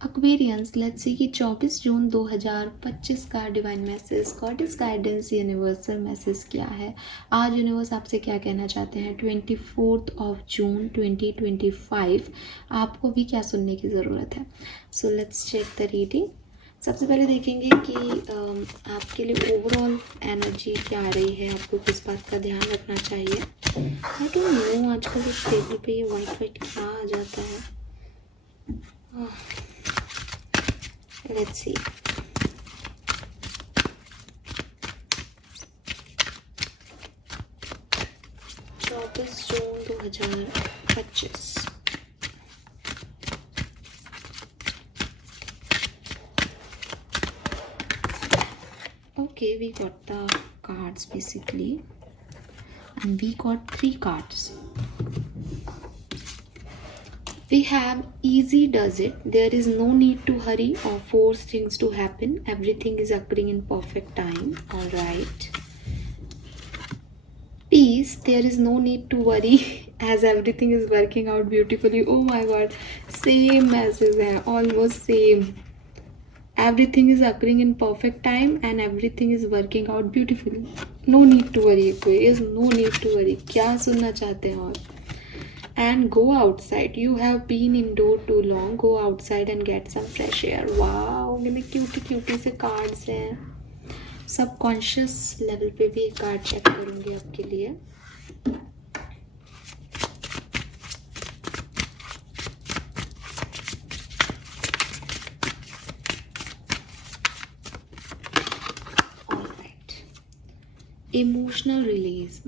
Aquarians, let's see कि 24 जून 2025 का divine message, God is guidance, universal message क्या है आज। यूनिवर्स आपसे क्या कहना चाहते हैं 24 जून 2025 आपको भी क्या सुनने की ज़रूरत है। So let's check the reading. सबसे पहले देखेंगे कि आपके लिए ओवरऑल एनर्जी क्या आ रही है, आपको किस बात का ध्यान रखना चाहिए। आई डोंट नो आजकल इस टेबल पे ये वाइट वाइट क्या आ जाता है। Let's see. चौबीस जून 2025। Okay, we got the cards basically, and we got 3 cards. We have easy does it. There is no need to hurry or force things to happen. Everything is occurring in perfect time. All right. Peace. There is no need to worry as everything is working out beautifully. Oh my god, same message hai, almost same. Everything is occurring in perfect time and everything is working out beautifully. No need to worry. Aquarius, no need to worry. क्या सुनना चाहते हैं और and go outside. You have been indoor too long. Go outside and get some fresh air. Wow, कितने cutie से cards हैं। Subconscious level पे भी एक कार्ड चेक करूंगी आपके लिए। Alright, emotional release.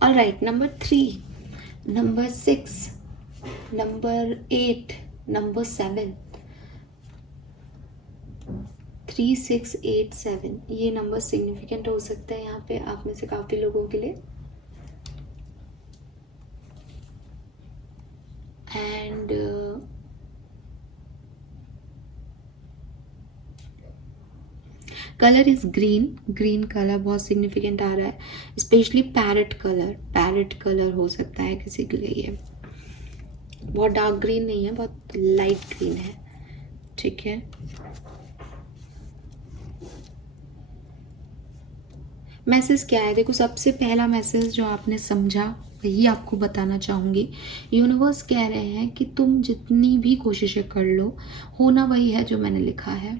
All right, number 3, number 6, number 8, number 7, 3687 ये नंबर सिग्निफिकेंट हो सकता है यहाँ पे आप में से काफी लोगों के लिए। And colour is green. Green colour बहुत सिग्निफिकेंट आ रहा है, specially parrot colour. Parrot colour हो सकता है किसी के लिए। ये बहुत डार्क ग्रीन नहीं है, बहुत लाइट ग्रीन है। ठीक है, मैसेज क्या है देखो। सबसे पहला मैसेज जो आपने समझा वही आपको बताना चाहूँगी। यूनिवर्स कह रहे हैं कि तुम जितनी भी कोशिशें कर लो, होना वही है जो मैंने लिखा है,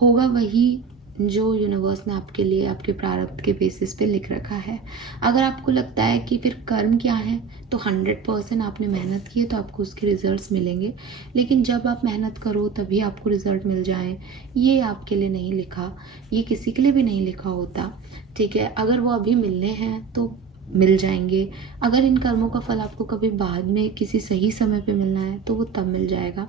होगा वही जो यूनिवर्स ने आपके लिए आपके प्रारब्ध के बेसिस पे लिख रखा है। अगर आपको लगता है कि फिर कर्म क्या है, तो 100% आपने मेहनत की है तो आपको उसके रिजल्ट्स मिलेंगे। लेकिन जब आप मेहनत करो तभी आपको रिजल्ट मिल जाए, ये आपके लिए नहीं लिखा, ये किसी के लिए भी नहीं लिखा होता। ठीक है, अगर वो अभी मिलने हैं तो मिल जाएंगे। अगर इन कर्मों का फल आपको कभी बाद में किसी सही समय पे मिलना है तो वो तब मिल जाएगा।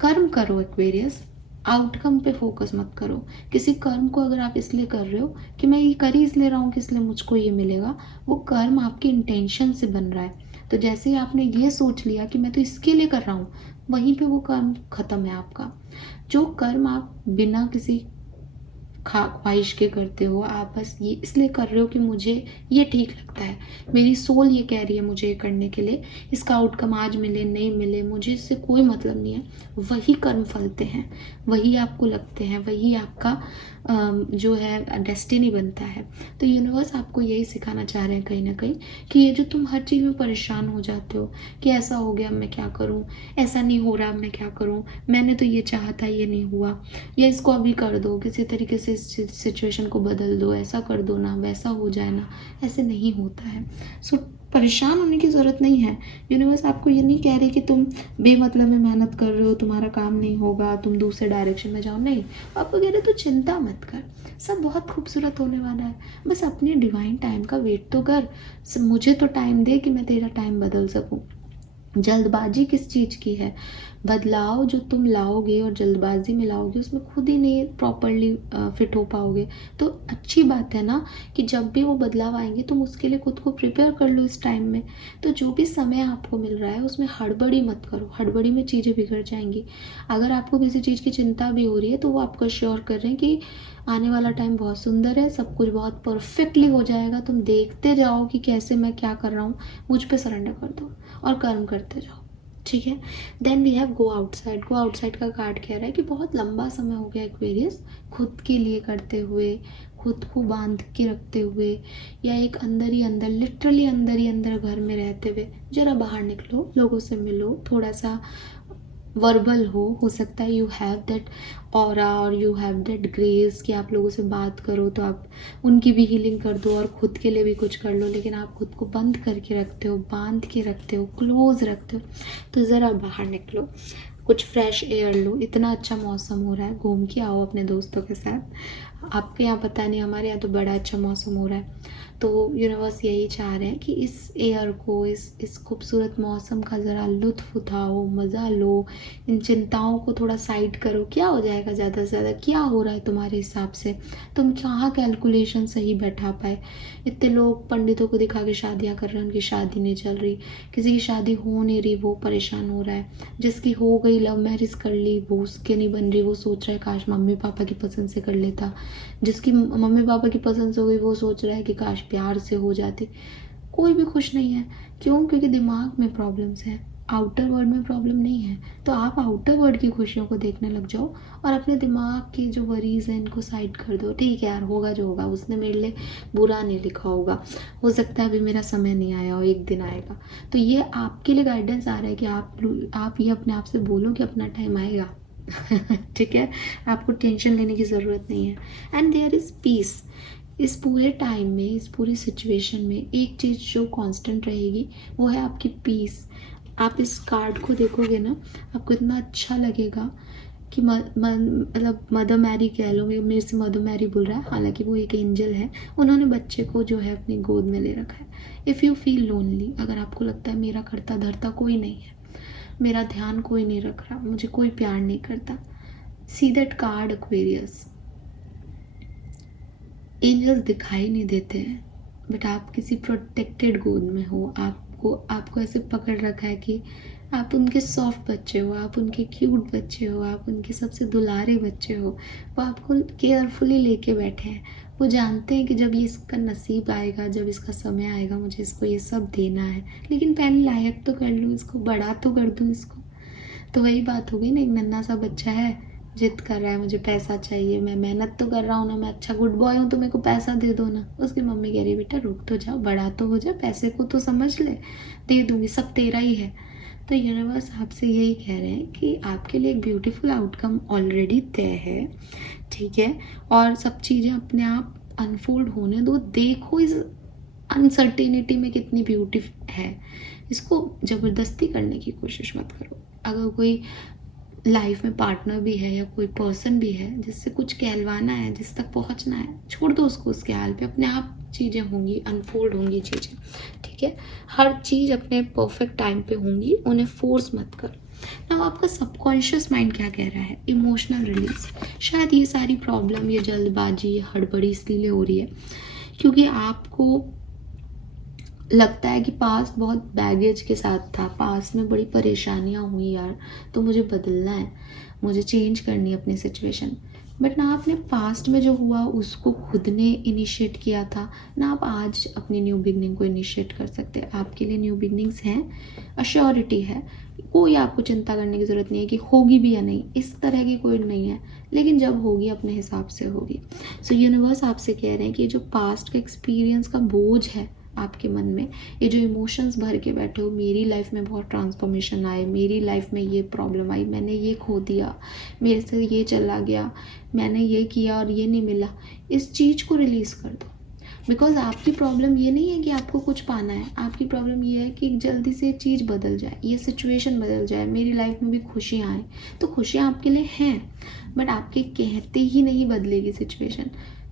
कर्म करो एक्वेरियस, आउटकम पे फोकस मत करो। किसी कर्म को अगर आप इसलिए कर रहे हो कि मैं ये कर ही इसलिए रहा हूँ कि इसलिए मुझको ये मिलेगा, वो कर्म आपके इंटेंशन से बन रहा है। तो जैसे ही आपने ये सोच लिया कि मैं तो इसके लिए कर रहा हूँ, वहीं पे वो कर्म खत्म है आपका। जो कर्म आप बिना किसी ख्वाहिश के करते हो, आप बस ये इसलिए कर रहे हो कि मुझे ये ठीक लगता है, मेरी सोल ये कह रही है मुझे ये करने के लिए, इसका आउटकम आज मिले नहीं मिले मुझे इससे कोई मतलब नहीं है, वही कर्म फलते हैं, वही आपको लगते हैं, वही आपका जो है डेस्टिनी बनता है। तो यूनिवर्स आपको यही सिखाना चाह रहे हैं कहीं ना कहीं कि ये जो तुम हर चीज़ में परेशान हो जाते हो कि ऐसा हो गया मैं क्या करूँ, ऐसा नहीं हो रहा मैं क्या करूँ, मैंने तो ये चाहा था ये नहीं हुआ, या इसको अभी कर दो, किसी तरीके से इस सिचुएशन को बदल दो, ऐसा कर दो ना, वैसा हो जाए ना, ऐसे नहीं होता है। सो परेशान होने की ज़रूरत नहीं है। यूनिवर्स आपको ये नहीं कह रही कि तुम बेमतलब में मेहनत कर रहे हो, तुम्हारा काम नहीं होगा, तुम दूसरे डायरेक्शन में जाओ, नहीं। आपको कह रहे तो चिंता मत कर, सब बहुत खूबसूरत होने वाला है, बस अपने डिवाइन टाइम का वेट तो कर। मुझे तो टाइम दे कि मैं तेरा टाइम बदल सकूं। जल्दबाजी किस चीज़ की है, बदलाव जो तुम लाओगे और जल्दबाजी में लाओगे उसमें खुद ही नहीं प्रॉपरली फिट हो पाओगे। तो अच्छी बात है ना कि जब भी वो बदलाव आएंगे तुम उसके लिए खुद को प्रिपेयर कर लो इस टाइम में। तो जो भी समय आपको मिल रहा है उसमें हड़बड़ी मत करो, हड़बड़ी में चीज़ें बिगड़ जाएंगी। अगर आपको किसी चीज़ की चिंता भी हो रही है तो वो आपको श्योर कर रहे हैं कि आने वाला टाइम बहुत सुंदर है, सब कुछ बहुत परफेक्टली हो जाएगा। तुम देखते जाओ कि कैसे मैं क्या कर रहा हूँ, मुझ पे सरेंडर कर दो और कर्म करते जाओ, ठीक है। Then we have go outside. Go outside का कार्ड कह रहा है कि बहुत लंबा समय हो गया एक्वेरियस खुद के लिए करते हुए, खुद को बांध के रखते हुए, या एक अंदर ही अंदर, लिटरली अंदर ही अंदर घर में रहते हुए। जरा बाहर निकलो, लोगों से मिलो, थोड़ा सा वर्बल हो सकता है यू हैव दैट ऑरा और यू हैव दैट ग्रेस कि आप लोगों से बात करो तो आप उनकी भी हीलिंग कर दो और खुद के लिए भी कुछ कर लो, लेकिन आप खुद को बंद करके रखते हो, बांध के रखते हो, क्लोज रखते हो। तो ज़रा बाहर निकलो, कुछ फ्रेश एयर लो। इतना अच्छा मौसम हो रहा है, घूम के आओ अपने दोस्तों के साथ। आपके यहाँ पता नहीं, हमारे यहाँ तो बड़ा अच्छा मौसम हो रहा है। तो यूनिवर्स यही चाह रहे हैं कि इस एयर को, इस खूबसूरत मौसम का ज़रा लुत्फ़ उठाओ, मज़ा लो, इन चिंताओं को थोड़ा साइड करो। क्या हो जाएगा ज़्यादा से ज़्यादा, क्या हो रहा है तुम्हारे हिसाब से, तुम कहाँ कैलकुलेशन सही बैठा पाए। इतने लोग पंडितों को दिखा के शादियाँ कर रहे हैं, उनकी शादी नहीं चल रही, किसी की शादी हो नहीं रही, वो परेशान हो रहा है। जिसकी हो गई, लव मैरिज कर ली, वो उसके नहीं बन रही, वो सोच रहा है काश मम्मी पापा की पसंद से कर लेता। जिसकी मम्मी पापा की पसंद से हो गई, वो सोच रहा है कि काश प्यार से हो जाती। कोई भी खुश नहीं है। क्यों? क्योंकि दिमाग में प्रॉब्लम्स हैं, आउटर वर्ल्ड में प्रॉब्लम नहीं है। तो आप आउटर वर्ल्ड की खुशियों को देखने लग जाओ और अपने दिमाग के जो वरीज हैं इनको साइड कर दो। ठीक है यार, होगा जो होगा, उसने मेरे लिए बुरा नहीं लिखा होगा, हो सकता है अभी मेरा समय नहीं आया हो, एक दिन आएगा। तो ये आपके लिए गाइडेंस आ रहा है कि आप ये अपने आप से बोलो कि अपना टाइम आएगा। ठीक है, आपको टेंशन लेने की ज़रूरत नहीं है। And there is peace. इस पूरे टाइम में, इस पूरी सिचुएशन में एक चीज़ जो कांस्टेंट रहेगी वो है आपकी पीस। आप इस कार्ड को देखोगे ना, आपको इतना अच्छा लगेगा कि मतलब मदर मैरी कह लो, मेरे से मदर मैरी बोल रहा है, हालांकि वो एक एंजल है। उन्होंने बच्चे को जो है अपनी गोद में ले रखा है। इफ़ यू फील लोनली, अगर आपको लगता है मेरा करता धरता कोई नहीं है, मेरा ध्यान कोई नहीं रख रहा, मुझे कोई प्यार नहीं करता, see that card Aquarius. Angels दिखाई नहीं देते हैं, बट आप किसी प्रोटेक्टेड गोद में हो। आपको ऐसे पकड़ रखा है कि आप उनके सॉफ्ट बच्चे हो, आप उनके क्यूट बच्चे हो, आप उनके सबसे दुलारे बच्चे हो। वो आपको केयरफुली लेके बैठे हैं। वो जानते हैं कि जब ये इसका नसीब आएगा, जब इसका समय आएगा, मुझे इसको ये सब देना है, लेकिन पहले लायक तो कर लूँ इसको, बड़ा तो कर दूँ इसको। तो वही बात हो गई ना, एक नन्हा सा बच्चा है, जिद कर रहा है मुझे पैसा चाहिए, मैं मेहनत तो कर रहा हूँ ना, मैं अच्छा गुड बॉय हूँ, तो मेरे को पैसा दे दो ना। उसकी मम्मी कह रही बेटा रुक तो जाओ, बड़ा तो हो जा, पैसे को तो समझ ले, दे दूंगी, सब तेरा ही है। तो यूनिवर्स आपसे यही कह रहे हैं कि आपके लिए एक ब्यूटीफुल आउटकम ऑलरेडी तय है, ठीक है। और सब चीज़ें अपने आप अनफोल्ड होने दो। देखो इस अनसर्टेनिटी में कितनी ब्यूटी है, इसको ज़बरदस्ती करने की कोशिश मत करो। अगर कोई लाइफ में पार्टनर भी है या कोई पर्सन भी है जिससे कुछ कहलवाना है, जिस तक पहुंचना है, छोड़ दो उसको उसके हाल पे। अपने आप चीज़ें होंगी, अनफोल्ड होंगी चीज़ें, ठीक है। हर चीज़ अपने परफेक्ट टाइम पे होंगी, उन्हें फोर्स मत कर। ना आपका सबकॉन्शियस माइंड क्या कह रहा है, इमोशनल रिलीज। शायद ये सारी प्रॉब्लम, ये जल्दबाजी, ये हड़बड़ी इसलिए हो रही है क्योंकि आपको लगता है कि पास्ट बहुत बैगेज के साथ था, पास्ट में बड़ी परेशानियां हुई यार, तो मुझे बदलना है, मुझे चेंज करनी है अपनी सिचुएशन। बट ना आपने पास्ट में जो हुआ उसको खुद ने इनिशिएट किया था, ना आप आज अपनी न्यू बिगनिंग को इनिशिएट कर सकते। आपके लिए न्यू बिगनिंग्स हैं, अश्योरिटी है, कोई आपको चिंता करने की ज़रूरत नहीं है कि होगी भी या नहीं, इस तरह की कोई नहीं है। लेकिन जब होगी अपने हिसाब से होगी। सो यूनिवर्स आपसे कह रहे हैं कि जो पास्ट का एक्सपीरियंस का बोझ है आपके मन में, ये जो इमोशंस भर के बैठे हो, मेरी लाइफ में बहुत ट्रांसफॉर्मेशन आए, मेरी लाइफ में ये प्रॉब्लम आई, मैंने ये खो दिया, मेरे से ये चला गया, मैंने ये किया और ये नहीं मिला, इस चीज़ को रिलीज़ कर दो। बिकॉज आपकी प्रॉब्लम ये नहीं है कि आपको कुछ पाना है, आपकी प्रॉब्लम ये है कि जल्दी से चीज़ बदल जाए, ये सिचुएशन बदल जाए, मेरी लाइफ में भी खुशियाँ आए। तो खुशियाँ आपके लिए हैं, बट आपके कहते ही नहीं बदलेगी सिचुएशन,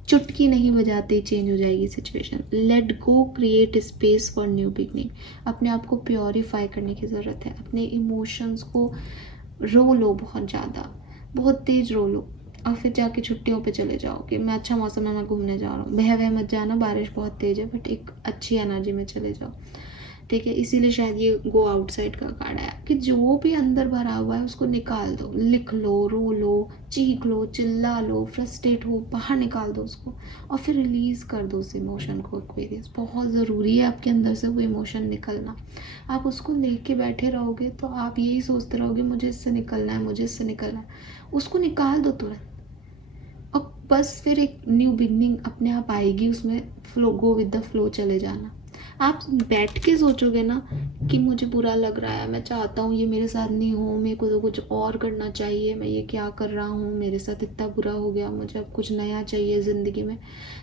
चुटकी नहीं बजाते चेंज हो जाएगी situation. Let go, create space for new beginning. अपने आप को प्योरीफाई करने की ज़रूरत है, अपने इमोशंस को रो लो बहुत ज़्यादा, बहुत तेज रो लो, और फिर जाके छुट्टियों पे चले जाओ कि मैं अच्छा मौसम है, मैं घूमने जा रहा हूँ। बह वह मत जाना, बारिश बहुत तेज है, बट एक अच्छी एनर्जी में चले जाओ, ठीक है। इसीलिए शायद ये गो आउटसाइड का कार्ड आया कि जो भी अंदर भरा हुआ है उसको निकाल दो, लिख लो, रो लो, चीख लो, चिल्ला लो, फ्रस्ट्रेट हो, बाहर निकाल दो उसको, और फिर रिलीज कर दो उस इमोशन को। एक्वेरियस, बहुत ज़रूरी है आपके अंदर से वो इमोशन निकलना। आप उसको लेके बैठे रहोगे तो आप यही सोचते रहोगे मुझे इससे निकलना है, मुझे इससे निकलना है। उसको निकाल दो तुरंत, और बस फिर एक न्यू बिगनिंग अपने आप आएगी उसमें। Flow, go with the flow चले जाना। आप बैठ के सोचोगे ना कि मुझे बुरा लग रहा है, मैं चाहता हूँ ये मेरे साथ नहीं हो, मेरे को तो कुछ और करना चाहिए, मैं ये क्या कर रहा हूँ, मेरे साथ इतना बुरा हो गया, मुझे अब कुछ नया चाहिए ज़िंदगी में।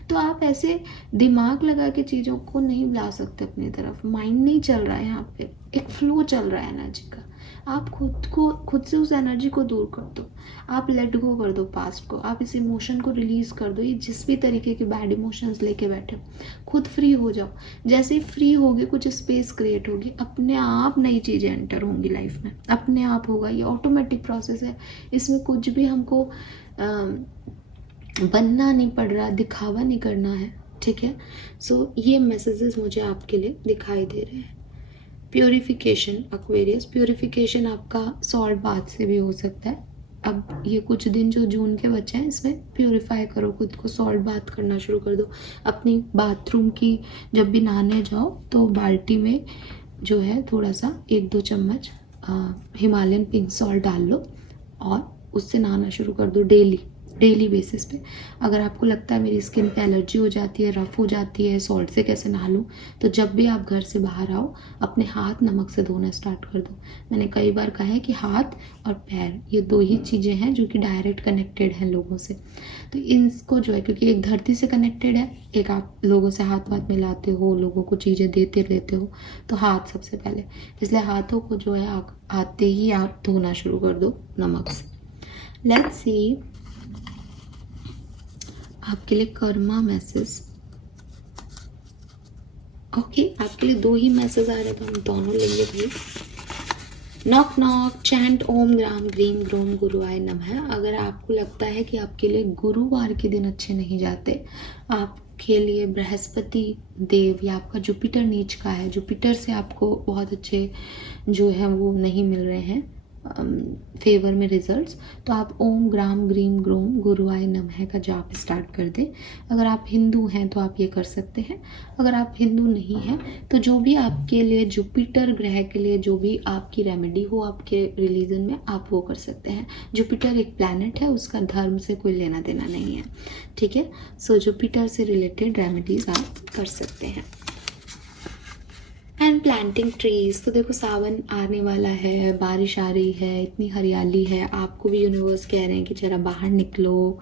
तो आप ऐसे दिमाग लगा के चीज़ों को नहीं ला सकते अपनी तरफ। माइंड नहीं चल रहा है यहाँ पे, एक फ्लो चल रहा है एनर्जी का। आप खुद से उस एनर्जी को दूर कर दो, आप लेट गो कर दो पास्ट को, आप इस इमोशन को रिलीज कर दो। ये जिस भी तरीके के बैड इमोशंस लेके बैठे हो, खुद फ्री हो जाओ। जैसे ही फ्री होगी, कुछ स्पेस क्रिएट होगी, अपने आप नई चीज़ें एंटर होंगी लाइफ में, अपने आप होगा। ये ऑटोमेटिक प्रोसेस है, इसमें कुछ भी हमको बनना नहीं पड़ रहा, दिखावा नहीं करना है, ठीक है। सो ये मैसेजेस मुझे आपके लिए दिखाई दे रहे हैं। प्योरिफिकेशन एक्वेरियस, प्योरिफिकेशन आपका सॉल्ट बाथ से भी हो सकता है। अब ये कुछ दिन जो जून के बचे हैं, इसमें प्योरीफाई करो खुद को, सॉल्ट बाथ करना शुरू कर दो। अपनी बाथरूम की जब भी नहाने जाओ तो बाल्टी में जो है थोड़ा सा 1-2 चम्मच हिमालयन पिंक सॉल्ट डाल लो, और उससे नहाना शुरू कर दो डेली बेसिस पे। अगर आपको लगता है मेरी स्किन पे एलर्जी हो जाती है, रफ हो जाती है, सॉल्ट से कैसे नहा लूँ, तो जब भी आप घर से बाहर आओ, अपने हाथ नमक से धोना स्टार्ट कर दो। मैंने कई बार कहा है कि हाथ और पैर, ये 2 ही चीज़ें हैं जो कि डायरेक्ट कनेक्टेड हैं लोगों से। तो इनको जो है, क्योंकि एक धरती से कनेक्टेड है, एक आप लोगों से हाथ वाथ मिलाते हो, लोगों को चीज़ें देते रहते हो, तो हाथ सबसे पहले। इसलिए हाथों को जो है आते ही आप धोना शुरू कर दो नमक से। लेट्स सी आपके लिए कर्मा मैसेज। ओके, आपके लिए 2 ही मैसेज आ रहे, तो हम दोनों लेंगे भाई। नॉक नॉक, चैंट ओम ग्राम ग्रीम ग्रोम गुरुआय नमः। अगर आपको लगता है कि आपके लिए गुरुवार के दिन अच्छे नहीं जाते, आपके लिए बृहस्पति देव या आपका जुपिटर नीच का है, जुपिटर से आपको बहुत अच्छे जो है वो नहीं मिल रहे हैं फेवर में रिजल्ट्स, तो आप ओम ग्राम ग्रीम ग्रोम गुरुआय नमः का जाप स्टार्ट कर दें। अगर आप हिंदू हैं तो आप ये कर सकते हैं। अगर आप हिंदू नहीं हैं तो जो भी आपके लिए जुपिटर ग्रह के लिए जो भी आपकी रेमेडी हो आपके रिलीजन में, आप वो कर सकते हैं। जुपिटर एक प्लैनेट है, उसका धर्म से कोई लेना देना नहीं है, ठीक है। सो जुपिटर से रिलेटेड रेमेडीज आप कर सकते हैं। एंड प्लांटिंग ट्रीज, तो देखो सावन आने वाला है, बारिश आ रही है, इतनी हरियाली है, आपको भी यूनिवर्स कह रहे हैं कि जरा बाहर निकलो,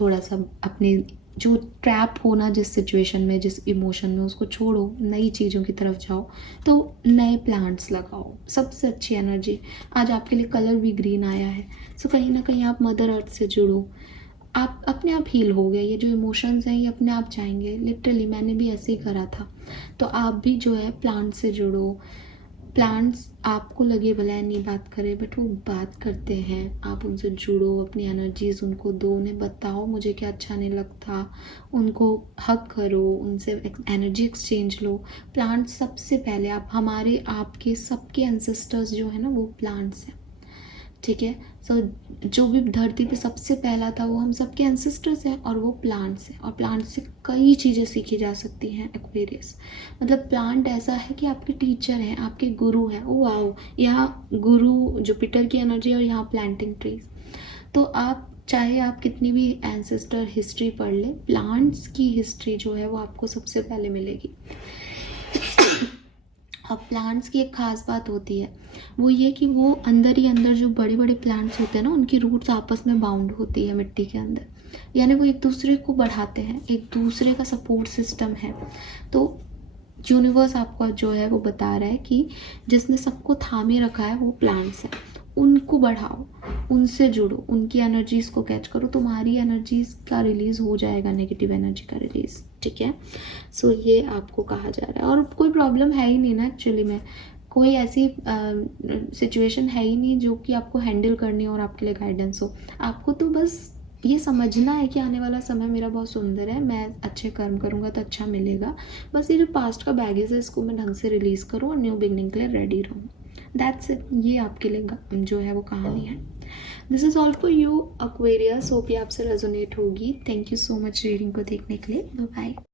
थोड़ा सा अपने जो ट्रैप हो ना जिस सिचुएशन में, जिस इमोशन में, उसको छोड़ो, नई चीज़ों की तरफ जाओ। तो नए प्लांट्स लगाओ, सबसे अच्छी एनर्जी। आज आपके लिए कलर भी ग्रीन आया है, सो कहीं ना कहीं आप मदर अर्थ से जुड़ो, आप अपने आप हील हो गए। ये जो इमोशंस हैं ये अपने आप जाएंगे, लिटरली मैंने भी ऐसे ही करा था। तो आप भी जो है प्लांट से जुड़ो। प्लांट्स आपको लगे भले नहीं बात करें, बट वो बात करते हैं, आप उनसे जुड़ो, अपनी एनर्जीज उनको दो, उन्हें बताओ मुझे क्या अच्छा नहीं लगता, उनको हक करो, उनसे एनर्जी एक्सचेंज लो। प्लांट्स सबसे पहले, आप हमारे आपके सबके एंसेस्टर्स जो है ना वो प्लांट्स हैं, ठीक है। सो जो भी धरती पे सबसे पहला था वो हम सबके एंसेस्टर्स हैं, और वो प्लांट्स हैं, और प्लांट्स से कई चीज़ें सीखी जा सकती हैं एक्वेरियस। मतलब प्लांट ऐसा है कि आपके टीचर हैं, आपके गुरु हैं। ओ वाओ, यहाँ गुरु जुपिटर की एनर्जी और यहाँ प्लांटिंग ट्रीज। तो आप चाहे आप कितनी भी एंसेस्टर हिस्ट्री पढ़ ले, प्लांट्स की हिस्ट्री जो है वो आपको सबसे पहले मिलेगी। अब प्लांट्स की एक खास बात होती है, वो ये कि वो अंदर ही अंदर जो बड़े बड़े प्लांट्स होते हैं ना, उनकी रूट्स आपस में बाउंड होती है मिट्टी के अंदर, यानी वो एक दूसरे को बढ़ाते हैं, एक दूसरे का सपोर्ट सिस्टम है। तो यूनिवर्स आपको जो है वो बता रहा है कि जिसने सबको थामे रखा है वो प्लांट्स है, उनको बढ़ाओ, उनसे जुड़ो, उनकी एनर्जीज को कैच करो, तुम्हारी एनर्जीज का रिलीज हो जाएगा, नेगेटिव एनर्जी का रिलीज, ठीक है। सो ये आपको कहा जा रहा है, और कोई प्रॉब्लम है ही नहीं ना एक्चुअली में, कोई ऐसी सिचुएशन है ही नहीं जो कि आपको हैंडल करनी हो और आपके लिए गाइडेंस हो। आपको तो बस ये समझना है कि आने वाला समय मेरा बहुत सुंदर है, मैं अच्छे कर्म करूँगा तो अच्छा मिलेगा। बस ये जो पास्ट का बैगेज है इसको मैं ढंग से रिलीज़ करूँ और न्यू बिगनिंग के लिए रेडी रहूँ। That's it. ये आपके लिए जो है वो कहानी है। This is all for you Aquarius. Hope ये आपसे रेजोनेट होगी। Thank you so much reading को देखने के लिए। Bye bye.